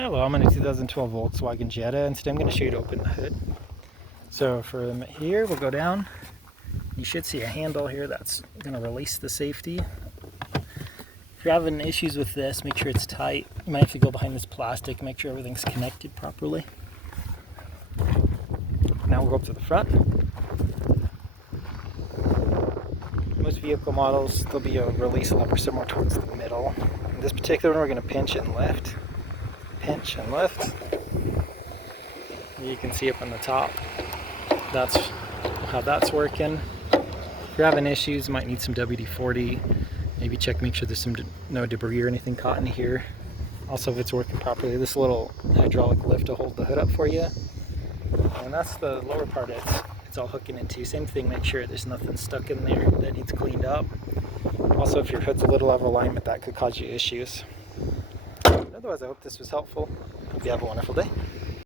Hello, I'm in a 2012 Volkswagen Jetta, and today I'm going to show you to open the hood. So from here, we'll go down. You should see a handle here that's going to release the safety. If you're having issues with this, make sure it's tight. You might have to go behind this plastic, make sure everything's connected properly. Now we'll go up to the front. Most vehicle models, there'll be a release lever somewhere towards the middle. In this particular one, we're going to pinch and lift. Pinch and lift. You can see up on the top, that's how that's working. If you're having issues, you might need some WD-40. Maybe make sure there's no debris or anything caught in here. Also, if it's working properly, this little hydraulic lift will hold the hood up for you. And that's the lower part it's all hooking into. Same thing, make sure there's nothing stuck in there that needs cleaned up. Also, if your hood's a little out of alignment, that could cause you issues. Otherwise, I hope this was helpful. Hope you have a wonderful day.